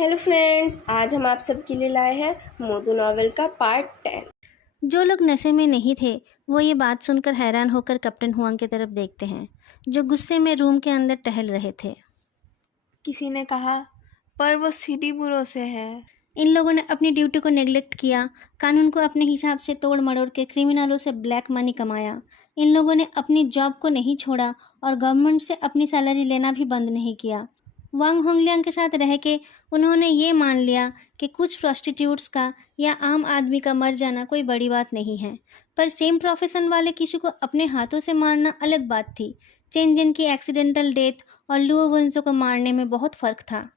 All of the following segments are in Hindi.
हेलो फ्रेंड्स, आज हम आप सबके लिए लाए हैं मोटू नॉवल का पार्ट 10। जो लोग नशे में नहीं थे वो ये बात सुनकर हैरान होकर कैप्टन हुआंग की तरफ देखते हैं, जो गुस्से में रूम के अंदर टहल रहे थे। किसी ने कहा, पर वो सिटी बुरो से है। इन लोगों ने अपनी ड्यूटी को नेग्लेक्ट किया, कानून को अपने हिसाब से तोड़ मरोड़ के क्रिमिनलों से ब्लैक मनी कमाया। इन लोगों ने अपनी जॉब को नहीं छोड़ा और गवर्नमेंट से अपनी सैलरी लेना भी बंद नहीं किया। वांग होंगलियांग के साथ रह के उन्होंने ये मान लिया कि कुछ प्रोस्टिट्यूट्स का या आम आदमी का मर जाना कोई बड़ी बात नहीं है, पर सेम प्रोफेशन वाले किसी को अपने हाथों से मारना अलग बात थी। चेंजन की एक्सीडेंटल डेथ और लुओ वंजो को मारने में बहुत फ़र्क था।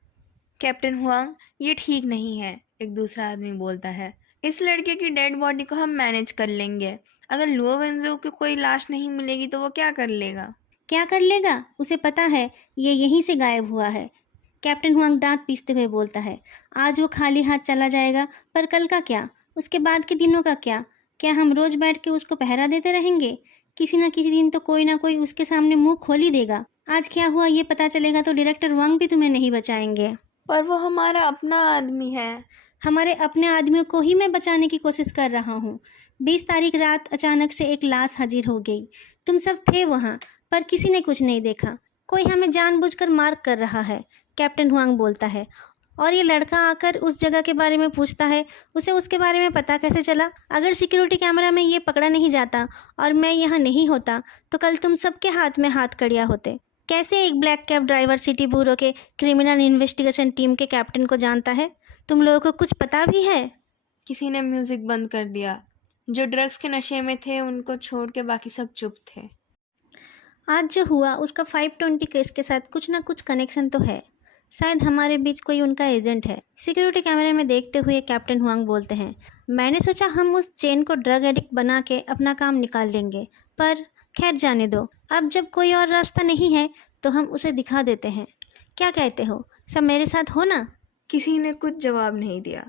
कैप्टन हुआंग, ये ठीक नहीं है, एक दूसरा आदमी बोलता है। इस लड़के की डेड बॉडी को हम मैनेज कर लेंगे। अगर लुओ वेंजो की कोई लाश नहीं मिलेगी तो वो क्या कर लेगा? क्या कर लेगा? उसे पता है ये यहीं से गायब हुआ है। कैप्टन हुआंग दांत पीसते हुए बोलता है। आज वो खाली हाथ चला जाएगा, पर कल का क्या? उसके बाद के दिनों का क्या? क्या हम रोज बैठ के उसको पहरा देते रहेंगे? किसी न किसी दिन तो कोई ना कोई उसके सामने मुंह खोल ही देगा। आज क्या हुआ ये पता चलेगा तो डायरेक्टर वांग भी तुम्हें नहीं बचाएंगे। पर वो हमारा अपना आदमी है। हमारे अपने आदमियों को ही मैं बचाने की कोशिश कर रहा हूँ। 20 तारीख रात अचानक से एक लाश हाजिर हो गई। तुम सब थे वहाँ, पर किसी ने कुछ नहीं देखा। कोई हमें जानबूझकर मार्क कर रहा है, कैप्टन हुआंग बोलता है। और ये लड़का आकर उस जगह के बारे में पूछता है, उसे उसके बारे में पता कैसे चला? अगर सिक्योरिटी कैमरा में ये पकड़ा नहीं जाता और मैं यहाँ नहीं होता तो कल तुम सबके हाथ में हाथ कड़िया होते। कैसे एक black cab driver city bureau के क्रिमिनल इन्वेस्टिगेशन टीम के कैप्टन को जानता है? तुम लोगों को कुछ पता भी है? किसी ने म्यूजिक बंद कर दिया। जो ड्रग्स के नशे में थे उनको छोड़ के बाकी सब चुप थे। आज जो हुआ उसका 520 केस के साथ कुछ ना कुछ कनेक्शन तो है। शायद हमारे बीच कोई उनका एजेंट है। सिक्योरिटी कैमरे में देखते हुए कैप्टन हुआंग बोलते हैं। मैंने सोचा हम उस चेन को ड्रग एडिक्ट बना के अपना काम निकाल लेंगे, पर खैर जाने दो। अब जब कोई और रास्ता नहीं है तो हम उसे दिखा देते हैं। क्या कहते हो? सब मेरे साथ हो ना? किसी ने कुछ जवाब नहीं दिया।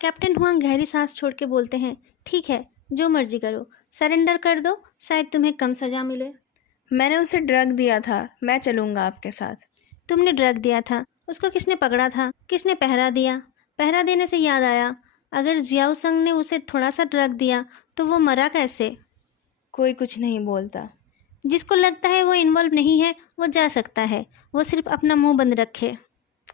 कैप्टन हुआंग गहरी सांस छोड़ के बोलते हैं, ठीक है, जो मर्जी करो, सरेंडर कर दो, शायद तुम्हें कम सजा मिले। मैंने उसे ड्रग दिया था, मैं चलूँगा आपके साथ। तुमने ड्रग दिया था? उसको किसने पकड़ा था? किसने पहरा दिया? पहरा देने से याद आया, अगर जियाओ संग ने उसे थोड़ा सा ड्रग दिया तो वो मरा कैसे? कोई कुछ नहीं बोलता। जिसको लगता है वो इन्वॉल्व नहीं है वो जा सकता है, वो सिर्फ अपना मुंह बंद रखे।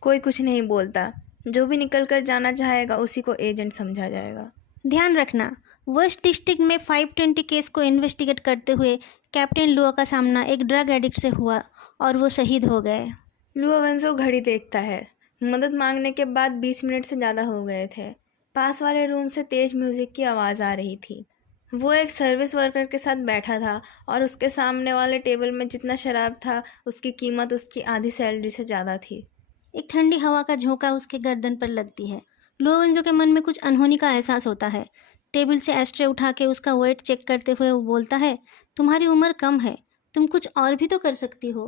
कोई कुछ नहीं बोलता। जो भी निकल कर जाना चाहेगा उसी को एजेंट समझा जाएगा। ध्यान रखना, वेस्ट डिस्ट्रिक्ट में 520 केस को इन्वेस्टिगेट करते हुए कैप्टन लुओ का सामना एक ड्रग एडिक्ट से हुआ और वो शहीद हो गए। लुओ वेंजो घड़ी देखता है। मदद मांगने के बाद 20 मिनट से ज़्यादा हो गए थे। पास वाले रूम से तेज म्यूजिक की आवाज़ आ रही थी। वो एक सर्विस वर्कर के साथ बैठा था और उसके सामने वाले टेबल में जितना शराब था उसकी कीमत उसकी आधी सैलरी से ज़्यादा थी। एक ठंडी हवा का झोंका उसके गर्दन पर लगती है। लुओ वेंजो के मन में कुछ अनहोनी का एहसास होता है। टेबल से एस्ट्रे उठा के उसका वेट चेक करते हुए वो बोलता है, तुम्हारी उम्र कम है, तुम कुछ और भी तो कर सकती हो।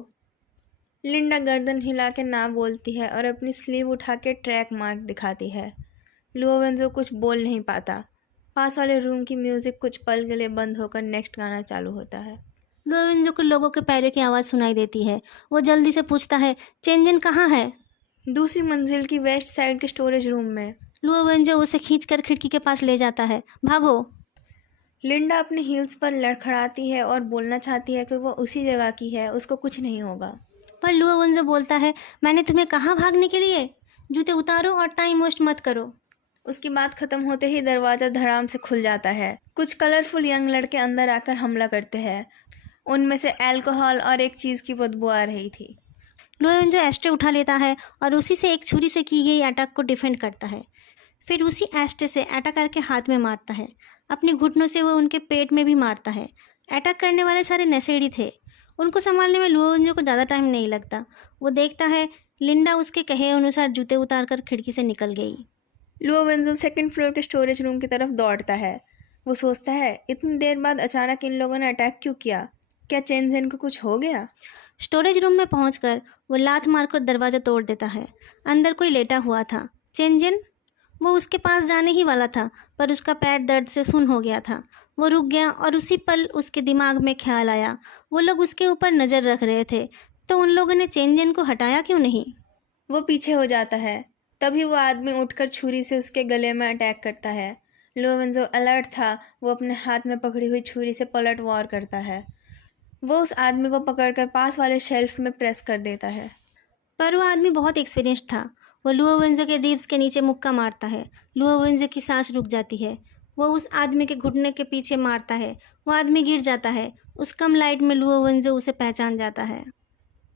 लिंडा गर्दन हिला के ना बोलती है और अपनी स्लीव उठा के ट्रैक मार्क दिखाती है। लुओ वेंजो कुछ बोल नहीं पाता। पास वाले रूम की म्यूज़िक कुछ पल के लिए बंद होकर नेक्स्ट गाना चालू होता है। लुओ वेंजो को लोगों के पैरों की आवाज़ सुनाई देती है। वो जल्दी से पूछता है, चेंजन कहाँ है? दूसरी मंजिल की वेस्ट साइड के स्टोरेज रूम में। लुओ वेंजो उसे खींचकर खिड़की के पास ले जाता है। भागो! लिंडा अपने हील्स पर लड़खड़ाती है और बोलना चाहती है कि वो उसी जगह की है, उसको कुछ नहीं होगा। पर लुओ वेंजो बोलता है, मैंने तुम्हें कहा भागने के लिए? जूते उतारो और टाइम वेस्ट मत करो। उसकी बात खत्म होते ही दरवाज़ा धड़ाम से खुल जाता है। कुछ कलरफुल यंग लड़के अंदर आकर हमला करते हैं। उनमें से अल्कोहल और एक चीज़ की बदबू आ रही थी। लुओ वेंजो एस्ट्रे उठा लेता है और उसी से एक छुरी से की गई अटैक को डिफेंड करता है। फिर उसी एस्ट्रे से अटैक करके हाथ में मारता है। अपने घुटनों से वो उनके पेट में भी मारता है। अटैक करने वाले सारे नशेड़ी थे। उनको संभालने में लुओ वेंजो को ज़्यादा टाइम नहीं लगता। वो देखता है लिंडा उसके कहे अनुसार जूते उतारकर खिड़की से निकल गई। लुओ वेंजो सेकंड फ्लोर के स्टोरेज रूम की तरफ दौड़ता है। वो सोचता है, इतनी देर बाद अचानक इन लोगों ने अटैक क्यों किया? क्या चेंजन को कुछ हो गया? स्टोरेज रूम में पहुंचकर वो लात मारकर दरवाज़ा तोड़ देता है। अंदर कोई लेटा हुआ था। चेंजन? वो उसके पास जाने ही वाला था, पर उसका पैर दर्द से सुन्न हो गया था। वो रुक गया और उसी पल उसके दिमाग में ख्याल आया, वो लोग उसके ऊपर नज़र रख रहे थे, तो उन लोगों ने चेंजन को हटाया क्यों नहीं? वो पीछे हो जाता है। तभी वो आदमी उठकर छुरी से उसके गले में अटैक करता है। लोवेंजो अलर्ट था, वो अपने हाथ में पकड़ी हुई छुरी से पलट वार करता है। वो उस आदमी को पकड़कर पास वाले शेल्फ में प्रेस कर देता है। पर वो आदमी बहुत एक्सपीरियंस था। वो लुओवेंजो के रिब्स के नीचे मुक्का मारता है। लुओवेंजो की सांस रुक जाती है। वो उस आदमी के घुटने के पीछे मारता है। वो आदमी गिर जाता है। उस कम लाइट में लुओवेंजो उसे पहचान जाता है।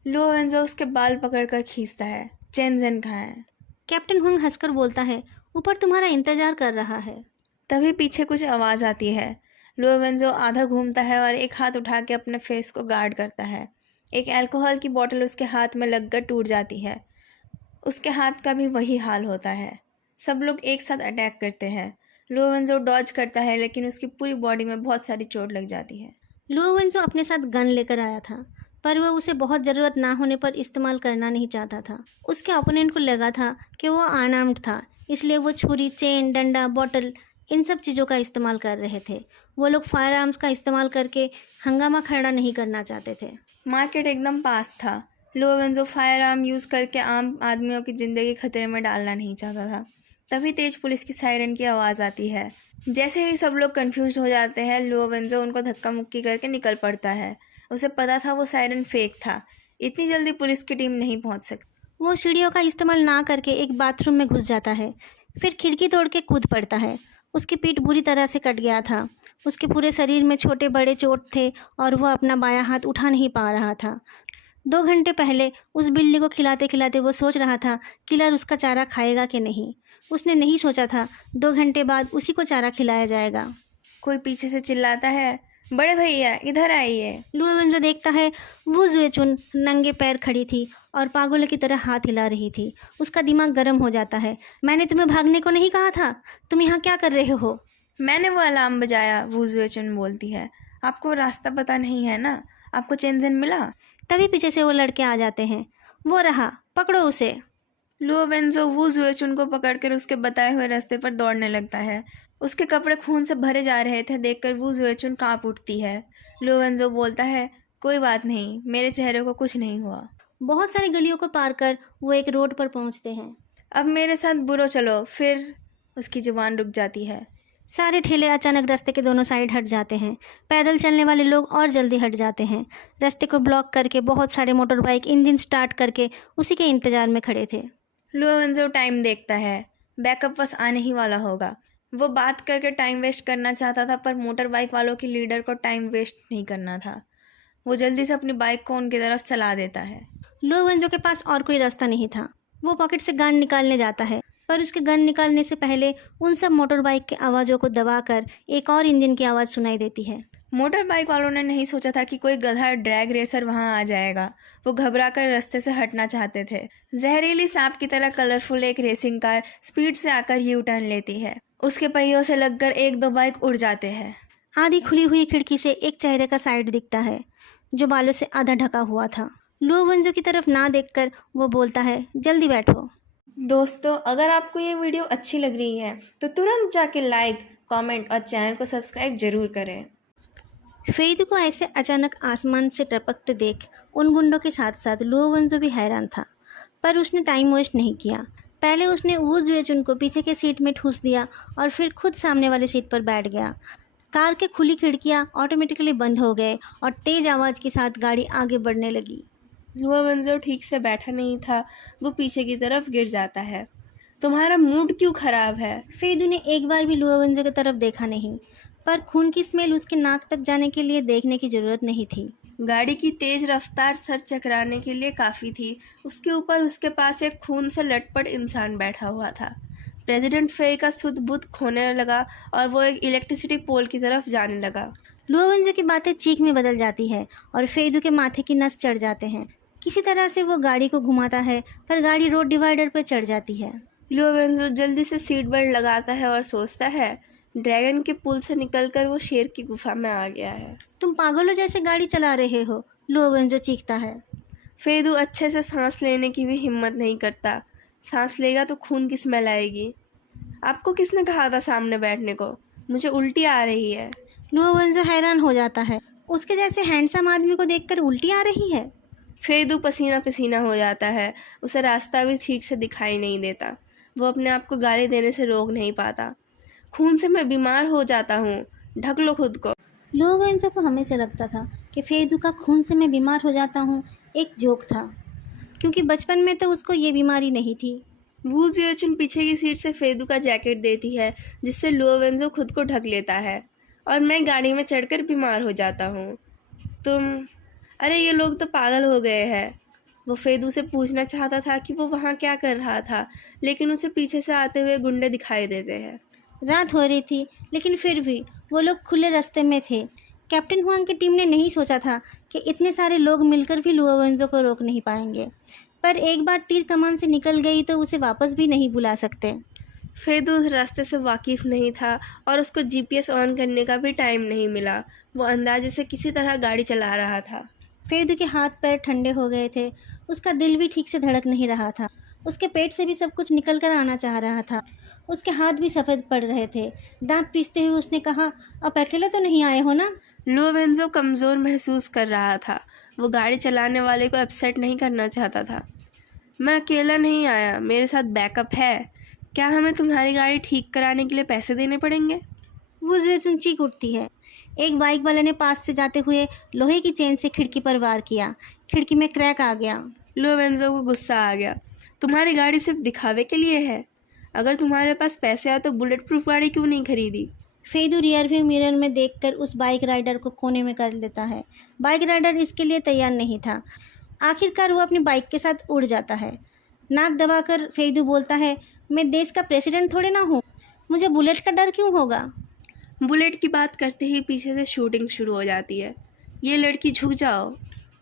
लुओवेंजो उसके बाल पकड़कर खींचता है। चेनजेन कहाँ है? कैप्टन हुंग हंसकर बोलता है, ऊपर तुम्हारा इंतजार कर रहा है। तभी पीछे कुछ आवाज़ आती है। लुओवेंजो आधा घूमता है और एक हाथ उठा के अपने फेस को गार्ड करता है। एक अल्कोहल की बोतल उसके हाथ में लगकर टूट जाती है। उसके हाथ का भी वही हाल होता है। सब लोग एक साथ अटैक करते हैं। लुओवेंजो डॉज करता है, लेकिन उसकी पूरी बॉडी में बहुत सारी चोट लग जाती है। लुओवेंजो अपने साथ गन लेकर आया था, पर वह उसे बहुत ज़रूरत ना होने पर इस्तेमाल करना नहीं चाहता था। उसके ओपोनेंट को लगा था कि वो अनआर्म्ड था, इसलिए वो छुरी, चेन, डंडा, बॉटल, इन सब चीज़ों का इस्तेमाल कर रहे थे। वो लोग फायर आर्म्स का इस्तेमाल करके हंगामा खड़ा नहीं करना चाहते थे। मार्केट एकदम पास था। लुओवेंजो फायर आर्म यूज़ करके आम आदमियों की ज़िंदगी खतरे में डालना नहीं चाहता था। तभी तेज पुलिस की सायरन की आवाज़ आती है। जैसे ही सब लोग कंफ्यूज हो जाते हैं, लुओवेंजो उनको धक्का मुक्की करके निकल पड़ता है। उसे पता था वो सायरन फेक था। इतनी जल्दी पुलिस की टीम नहीं पहुंच सकती। वो सीढ़ियों का इस्तेमाल ना करके एक बाथरूम में घुस जाता है, फिर खिड़की तोड़ के कूद पड़ता है। उसकी पीठ बुरी तरह से कट गया था। उसके पूरे शरीर में छोटे बड़े चोट थे और वो अपना बायां हाथ उठा नहीं पा रहा था। 2 घंटे पहले उस बिल्ली को खिलाते खिलाते वो सोच रहा था किलर उसका चारा खाएगा कि नहीं। उसने नहीं सोचा था 2 घंटे बाद उसी को चारा खिलाया जाएगा। कोई पीछे से चिल्लाता है, बड़े भैया इधर आइए। लुओवेंजो देखता है वो जुएचुन नंगे पैर खड़ी थी और पागलों की तरह हाथ हिला रही थी। उसका दिमाग गर्म हो जाता है। मैंने तुम्हें भागने को नहीं कहा था, तुम यहाँ क्या कर रहे हो? मैंने वो अलार्म बजाया, वू जुएचुन बोलती है। आपको रास्ता पता नहीं है ना? आपको चेनजेन मिला? तभी पीछे से वो लड़के आ जाते हैं। वो रहा, पकड़ो उसे। लुओवेंजो वू जुएचुन को पकड़कर उसके बताए हुए रास्ते पर दौड़ने लगता है। उसके कपड़े खून से भरे जा रहे थे। देखकर वू जुएचुन कांप उठती है। लुओवेंजो बोलता है, कोई बात नहीं, मेरे चेहरे को कुछ नहीं हुआ। बहुत सारी गलियों को पार कर वो एक रोड पर पहुंचते हैं। अब मेरे साथ बुरो चलो। फिर उसकी जुबान रुक जाती है। सारे ठेले अचानक रास्ते के दोनों साइड हट जाते हैं। पैदल चलने वाले लोग और जल्दी हट जाते हैं। रास्ते को ब्लॉक करके बहुत सारे मोटर बाइक इंजन स्टार्ट करके उसी के इंतजार में खड़े थे। लुओवेंजो टाइम देखता है। बैकअप बस आने ही वाला होगा। वो बात करके टाइम वेस्ट करना चाहता था, पर मोटर बाइक वालों की लीडर को टाइम वेस्ट नहीं करना था। वो जल्दी से अपनी बाइक को उनकी तरफ चला देता है। लुओवेंजो के पास और कोई रास्ता नहीं था। वो पॉकेट से गन निकालने जाता है, पर उसके गन निकालने से पहले उन सब मोटर बाइक की आवाज़ों को दबाकर एक और इंजन की आवाज़ सुनाई देती है। मोटर बाइक वालों ने नहीं सोचा था कि कोई गधा ड्रैग रेसर वहां आ जाएगा। वो घबराकर रास्ते से हटना चाहते थे। जहरीली सांप की तरह कलरफुल एक रेसिंग कार स्पीड से आकर यू टर्न लेती है। उसके पहियों से लगकर 1-2 बाइक उड़ जाते हैं। आधी खुली हुई खिड़की से एक चेहरे का साइड दिखता है, जो बालों से आधा ढका हुआ था। लुओवेंजो की तरफ ना देखकर वो बोलता है, जल्दी बैठो। दोस्तों, अगर आपको ये वीडियो अच्छी लग रही है तो तुरंत जाके लाइक, कमेंट और चैनल को सब्सक्राइब जरूर करें। फेइदू को ऐसे अचानक आसमान से टपकते देख उन गुंडों के साथ साथ लुओवेंजो भी हैरान था, पर उसने टाइम वेस्ट नहीं किया। पहले उसने वू जुएचुन को पीछे के सीट में ठूस दिया और फिर खुद सामने वाले सीट पर बैठ गया। कार के खुली खिड़कियां ऑटोमेटिकली बंद हो गए और तेज आवाज़ के साथ गाड़ी आगे बढ़ने लगी। लुओवेंजो ठीक से बैठा नहीं था। वो पीछे की तरफ गिर जाता है। तुम्हारा मूड क्यों खराब है? फेइदू ने एक बार भी लुओवेंजो की तरफ देखा नहीं, पर खून की स्मेल उसके नाक तक जाने के लिए देखने की ज़रूरत नहीं थी। गाड़ी की तेज रफ्तार सर चकराने के लिए काफ़ी थी। उसके ऊपर उसके पास एक खून से लटपट इंसान बैठा हुआ था। प्रेसिडेंट फेई का शुद्ध बुद्ध खोने लगा और वो एक इलेक्ट्रिसिटी पोल की तरफ जाने लगा। लुओवेंजो की बातें चीख में बदल जाती है और फेइदू के माथे की नस चढ़ जाते हैं। किसी तरह से वो गाड़ी को घुमाता है, पर गाड़ी रोड डिवाइडर पर चढ़ जाती है। लुओवेंजो जल्दी से सीट बेल्ट लगाता है और सोचता है, ड्रैगन के पुल से निकलकर वो शेर की गुफा में आ गया है। तुम पागलों जैसे गाड़ी चला रहे हो, लुओवेंजो चीखता है। फेदू अच्छे से सांस लेने की भी हिम्मत नहीं करता। सांस लेगा तो खून की स्मेल आएगी। आपको किसने कहा था सामने बैठने को? मुझे उल्टी आ रही है। लुओवेंजो हैरान हो जाता है। उसके जैसे हैंडसम आदमी को देखकर उल्टी आ रही है। फेदू पसीना पसीना हो जाता है। उसे रास्ता भी ठीक से दिखाई नहीं देता। वो अपने आप को गाली देने से रोक नहीं पाता। खून से मैं बीमार हो जाता हूँ, ढक लो खुद को। लुओ वेंजो को हमेशा लगता था कि फेदू का खून से मैं बीमार हो जाता हूँ एक जोक था, क्योंकि बचपन में तो उसको ये बीमारी नहीं थी। वू जियोचुन पीछे की सीट से फेदू का जैकेट देती है, जिससे लुओ वेंजो खुद को ढक लेता है, और मैं गाड़ी में चढ़कर बीमार हो जाता हूँ। अरे ये लोग तो पागल हो गए हैं। वो फेदू से पूछना चाहता था कि वो वहाँ क्या कर रहा था, लेकिन उसे पीछे से आते हुए गुंडे दिखाई देते हैं। रात हो रही थी, लेकिन फिर भी वो लोग खुले रास्ते में थे। कैप्टन हुआंग की टीम ने नहीं सोचा था कि इतने सारे लोग मिलकर भी लुओ वेंजो को रोक नहीं पाएंगे, पर एक बार तीर कमान से निकल गई तो उसे वापस भी नहीं बुला सकते। फेदू उस रास्ते से वाकिफ़ नहीं था और उसको जीपीएस ऑन करने का भी टाइम नहीं मिला। वो अंदाजे से किसी तरह गाड़ी चला रहा था। फेदू के हाथ पैर ठंडे हो गए थे, उसका दिल भी ठीक से धड़क नहीं रहा था, उसके पेट से भी सब कुछ निकल कर आना चाह रहा था, उसके हाथ भी सफ़ेद पड़ रहे थे। दांत पीसते हुए उसने कहा, आप अकेले तो नहीं आए हो ना? लुओ वेंजो कमज़ोर महसूस कर रहा था। वो गाड़ी चलाने वाले को अपसेट नहीं करना चाहता था। मैं अकेला नहीं आया, मेरे साथ बैकअप है। क्या हमें तुम्हारी गाड़ी ठीक कराने के लिए पैसे देने पड़ेंगे? वो जो चीख उठती है। एक बाइक वाले ने पास से जाते हुए लोहे की चेन से खिड़की पर वार किया। खिड़की में क्रैक आ गया। लुओ वेंजो को गुस्सा आ गया। तुम्हारी गाड़ी सिर्फ दिखावे के लिए है? अगर तुम्हारे पास पैसे आए तो बुलेट प्रूफ गाड़ी क्यों नहीं खरीदी? फेदू रियरव्यू मिरर में देखकर उस बाइक राइडर को कोने में कर लेता है। बाइक राइडर इसके लिए तैयार नहीं था। आखिरकार वो अपनी बाइक के साथ उड़ जाता है। नाक दबाकर फेदू बोलता है, मैं देश का प्रेसिडेंट थोड़े ना हूँ, मुझे बुलेट का डर क्यों होगा? बुलेट की बात करते ही पीछे से शूटिंग शुरू हो जाती है। ये लड़की झुक जाओ।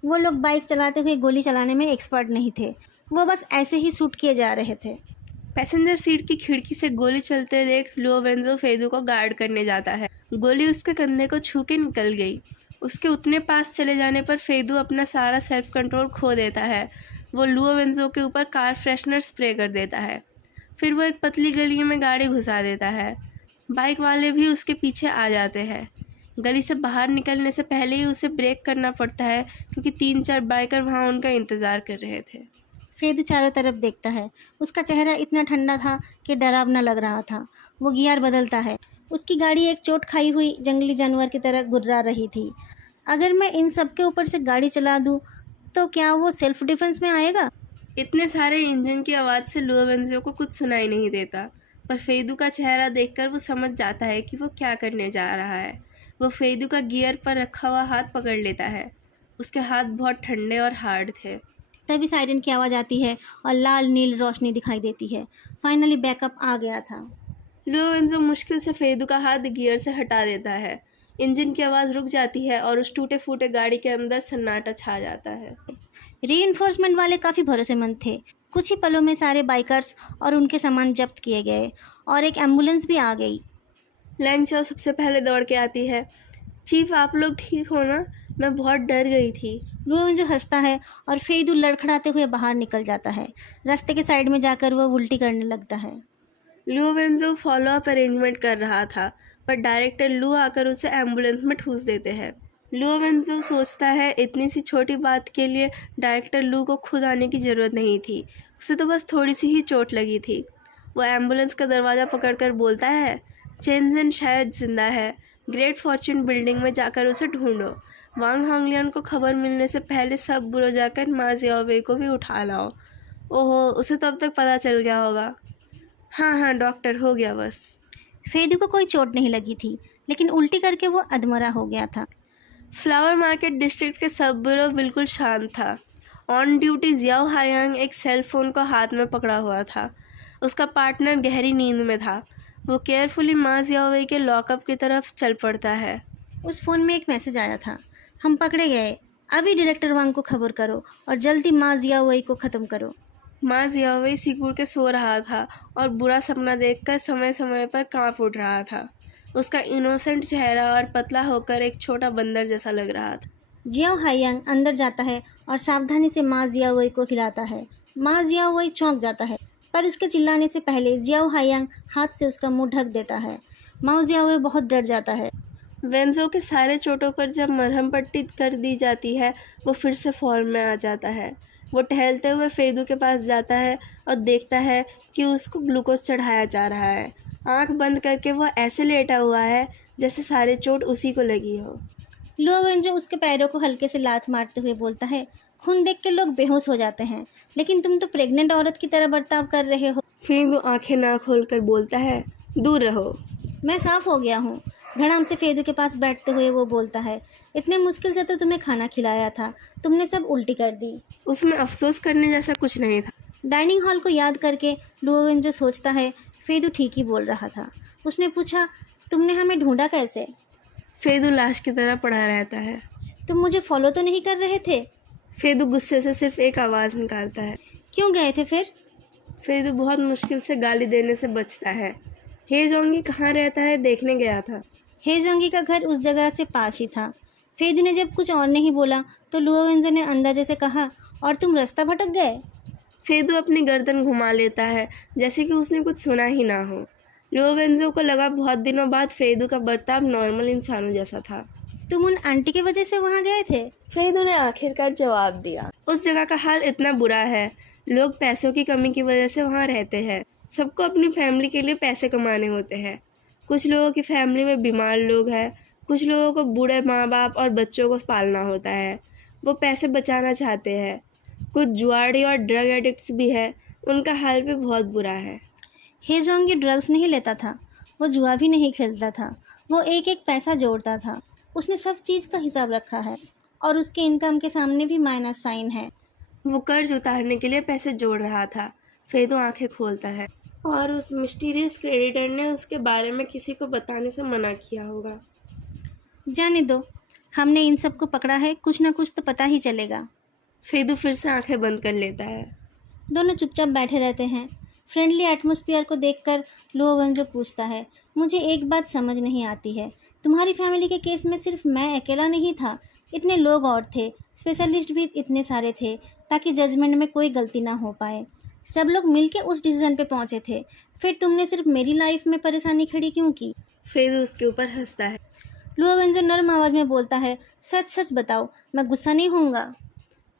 वो लोग बाइक चलाते हुए गोली चलाने में एक्सपर्ट नहीं थे, वो बस ऐसे ही शूट किए जा रहे थे। पैसेंजर सीट की खिड़की से गोली चलते देख लुओ वेंजो फेदू को गार्ड करने जाता है। गोली उसके कंधे को छू के निकल गई। उसके उतने पास चले जाने पर फेदू अपना सारा सेल्फ कंट्रोल खो देता है। वो लुओ वेंजो के ऊपर कार फ्रेशनर स्प्रे कर देता है। फिर वो एक पतली गली में गाड़ी घुसा देता है। बाइक वाले भी उसके पीछे आ जाते हैं। गली से बाहर निकलने से पहले ही उसे ब्रेक करना पड़ता है, क्योंकि 3-4 बाइकर वहाँ उनका इंतज़ार कर रहे थे। फेदू चारों तरफ देखता है। उसका चेहरा इतना ठंडा था कि डरावना लग रहा था। वो गियर बदलता है। उसकी गाड़ी एक चोट खाई हुई जंगली जानवर की तरह गुर्रा रही थी। अगर मैं इन सब के ऊपर से गाड़ी चला दूँ तो क्या वो सेल्फ डिफेंस में आएगा? इतने सारे इंजन की आवाज़ से लुओ वेंजो को कुछ सुनाई नहीं देता, पर फेदू का चेहरा देखकर वो समझ जाता है कि वो क्या करने जा रहा है। वो फेदू का गियर पर रखा हुआ हाथ पकड़ लेता है। उसके हाथ बहुत ठंडे और हार्ड थे। तभी सायरन की आवाज़ आती है और लाल नील रोशनी दिखाई देती है। फाइनली बैकअप आ गया था। लुओ वेंजो मुश्किल से फेदू का हाथ गियर से हटा देता है। इंजन की आवाज़ रुक जाती है और उस टूटे फूटे गाड़ी के अंदर सन्नाटा छा जाता है। रीइंफोर्समेंट वाले काफ़ी भरोसेमंद थे। कुछ ही पलों में सारे बाइकर्स और उनके सामान जब्त किए गए और एक एम्बुलेंस भी आ गई। लैंगचाओ सबसे पहले दौड़ के आती है। चीफ, आप लोग ठीक हो ना? मैं बहुत डर गई थी। लुओ वेंजो हंसता है और फेदू लड़खड़ाते हुए बाहर निकल जाता है। रास्ते के साइड में जाकर वह उल्टी करने लगता है। लुओ वेंजो फॉलो अप अरेंजमेंट कर रहा था, पर डायरेक्टर लू आकर उसे एम्बुलेंस में ठूस देते हैं। लुओ वेंजो सोचता है इतनी सी छोटी बात के लिए डायरेक्टर लू को खुद आने की ज़रूरत नहीं थी। उसे तो बस थोड़ी सी ही चोट लगी थी। वो एम्बुलेंस का दरवाज़ा पकड़कर बोलता है, चेंजन शायद जिंदा है। ग्रेट फॉर्च्यून बिल्डिंग में जाकर उसे ढूंढो। वांग हांगलियन को खबर मिलने से पहले सब बुरो जाकर मा जियाओवेई को भी उठा लाओ। ओहो, उसे तो अब तक पता चल गया होगा। हाँ डॉक्टर, हो गया बस। फेदू को कोई चोट नहीं लगी थी, लेकिन उल्टी करके वो अधमरा हो गया था। फ्लावर मार्केट डिस्ट्रिक्ट के सब ब्यूरो बिल्कुल शांत था। ऑन ड्यूटी जियाओ हायांग एक सेल फोन को हाथ में पकड़ा हुआ था। उसका पार्टनर गहरी नींद में था। वो केयरफुली मा जियाओवेई के लॉकअप की तरफ चल पड़ता है। उस फ़ोन में एक मैसेज आया था, हम पकड़े गए, अभी डायरेक्टर वांग को खबर करो और जल्दी मा जियाओवेई को ख़त्म करो। मा जियाओवेई सिकुड़ के सो रहा था और बुरा सपना देखकर समय समय पर कांप उठ रहा था। उसका इनोसेंट चेहरा और पतला होकर एक छोटा बंदर जैसा लग रहा था। जियाओ हायांग अंदर जाता है और सावधानी से मा जियाओवेई को हिलाता है। मा जियाओवेई चौंक जाता है, पर उसके चिल्लाने से पहले जियाओ हायांग हाथ से उसका मुंह ढक देता है। मा जियाओवेई बहुत डर जाता है। वेंजो के सारे चोटों पर जब मरहम पट्टी कर दी जाती है, वो फिर से फॉर्म में आ जाता है। वो टहलते हुए फेदू के पास जाता है और देखता है कि उसको ग्लूकोज चढ़ाया जा रहा है। आंख बंद करके वो ऐसे लेटा हुआ है जैसे सारी चोट उसी को लगी हो। लुओवेंजो उसके पैरों को हल्के से लात मारते हुए बोलता है, खून देख के लोग बेहोश हो जाते हैं, लेकिन तुम तो प्रेग्नेंट औरत की तरह बर्ताव कर रहे हो। फेदू आंखें ना खोलकर बोलता है, दूर रहो। मैं साफ हो गया हूँ। धड़ाम से फेदू के पास बैठते हुए वो बोलता है, इतने मुश्किल से तो तुम्हें खाना खिलाया था, तुमने सब उल्टी कर दी। उसमें अफसोस करने जैसा कुछ नहीं था। डाइनिंग हॉल को याद करके लुओवेंजो सोचता है, फेदू ठीक ही बोल रहा था। उसने पूछा, तुमने हमें ढूंढा कैसे? फेदू लाश की तरह पड़ा रहता है। तुम मुझे फॉलो तो नहीं कर रहे थे? फेदू गुस्से से सिर्फ एक आवाज़ निकालता है। क्यों गए थे फिर? फेदू बहुत मुश्किल से गाली देने से बचता है। हेजोंगी कहाँ रहता है देखने गया था। हेजोंगी का घर उस जगह से पास ही था। फेदू ने जब कुछ और नहीं बोला तो लुओवेंजो ने अंदाजे से कहा, और तुम रास्ता भटक गए? फेदू अपनी गर्दन घुमा लेता है जैसे कि उसने कुछ सुना ही ना हो। लुओवेंजो को लगा बहुत दिनों बाद फेदू का बर्ताव नॉर्मल इंसानों जैसा था। तुम उन आंटी की वजह से वहाँ गए थे? फेदू ने आखिरकार जवाब दिया। उस जगह का हाल इतना बुरा है, लोग पैसों की कमी की वजह से वहाँ रहते हैं। सबको अपनी फैमिली के लिए पैसे कमाने होते हैं। कुछ लोगों की फैमिली में बीमार लोग हैं, कुछ लोगों को बूढ़े माँ बाप और बच्चों को पालना होता है, वो पैसे बचाना चाहते हैं। कुछ जुआड़ी और ड्रग एडिक्ट्स भी है, उनका हाल भी बहुत बुरा है। हेजोंगी ड्रग्स नहीं लेता था, वो जुआ भी नहीं खेलता था, वो एक एक पैसा जोड़ता था। उसने सब चीज़ का हिसाब रखा है और उसके इनकम के सामने भी माइनस साइन है। वो कर्ज उतारने के लिए पैसे जोड़ रहा था। फेदू आंखें खोलता है और उस मिस्टीरियस क्रेडिटर ने उसके बारे में किसी को बताने से मना किया होगा। जाने दो, हमने इन सबको पकड़ा है, कुछ ना कुछ तो पता ही चलेगा। फेदू फिर से आंखें बंद कर लेता है। दोनों चुपचाप बैठे रहते हैं। फ्रेंडली एटमॉस्फेयर को देखकर लुओवेंजो पूछता है, मुझे एक बात समझ नहीं आती है, तुम्हारी फैमिली के केस में सिर्फ मैं अकेला नहीं था, इतने लोग और थे, स्पेशलिस्ट भी इतने सारे थे ताकि जजमेंट में कोई गलती ना हो पाए। सब लोग मिलके उस डिसीजन पे पहुंचे थे, फिर तुमने सिर्फ मेरी लाइफ में परेशानी खड़ी क्यों की? फेदू उसके ऊपर हंसता है। लुओवेंजो नर्म आवाज़ में बोलता है, सच सच बताओ, मैं गुस्सा नहीं होऊंगा।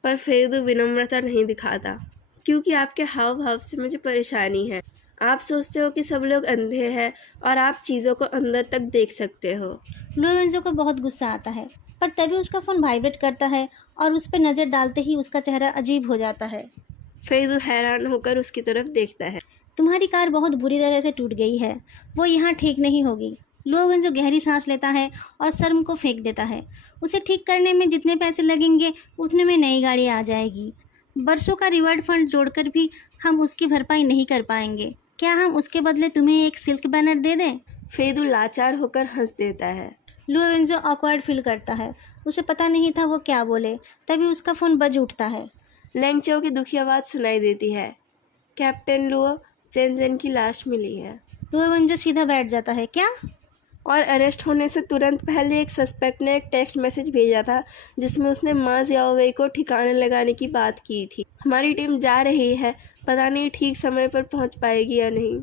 पर फेदू विनम्रता नहीं दिखाता, क्योंकि आपके हाव भाव से मुझे परेशानी है। आप सोचते हो कि सब लोग अंधे हैं और आप चीज़ों को अंदर तक देख सकते हो। लुओवेंजो को बहुत गुस्सा आता है, पर तभी उसका फ़ोन वाइब्रेट करता है और उस पर नज़र डालते ही उसका चेहरा अजीब हो जाता है। फेदू हैरान होकर उसकी तरफ देखता है। तुम्हारी कार बहुत बुरी तरह से टूट गई है, वो यहाँ ठीक नहीं होगी। लुओवेंजो गहरी सांस लेता है और शर्म को फेंक देता है। उसे ठीक करने में जितने पैसे लगेंगे उतने में नई गाड़ी आ जाएगी। बरसों का रिवार्ड फंड जोड़कर भी हम उसकी भरपाई नहीं कर पाएंगे। क्या हम उसके बदले तुम्हें एक सिल्क बैनर दे दें? फेदू लाचार होकर हंस देता है। लुओवेंजो ऑकवर्ड फील करता है, उसे पता नहीं था वो क्या बोले। तभी उसका फ़ोन बज उठता है। लैंगचो की दुखी आवाज़ सुनाई देती है, कैप्टन लुओ, चेनजेन की लाश मिली है। लुओवेंजो सीधा बैठ जाता है। क्या? और अरेस्ट होने से तुरंत पहले एक सस्पेक्ट ने एक टेक्स्ट मैसेज भेजा था जिसमें उसने मा जियाओवेई को ठिकाने लगाने की बात की थी। हमारी टीम जा रही है, पता नहीं ठीक समय पर पहुंच पाएगी या नहीं।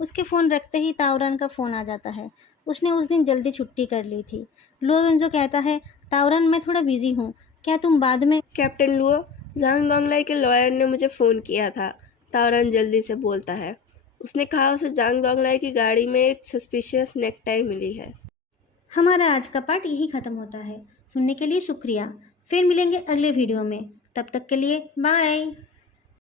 उसके फ़ोन रखते ही ताओरन का फ़ोन आ जाता है। उसने उस दिन जल्दी छुट्टी कर ली थी। लुओवेंजो कहता है, ताओरन मैं थोड़ा बिजी हूँ, क्या तुम बाद में? कैप्टन लुओ, जांग दोंगलाई के लॉयर ने मुझे फ़ोन किया था, ताओरन जल्दी से बोलता है। उसने कहा उसे जांग दोंगलाई की गाड़ी में एक सस्पिशियस नेकटाई मिली है। हमारा आज का पार्ट यही ख़त्म होता है। सुनने के लिए शुक्रिया। फिर मिलेंगे अगले वीडियो में। तब तक के लिए बाय।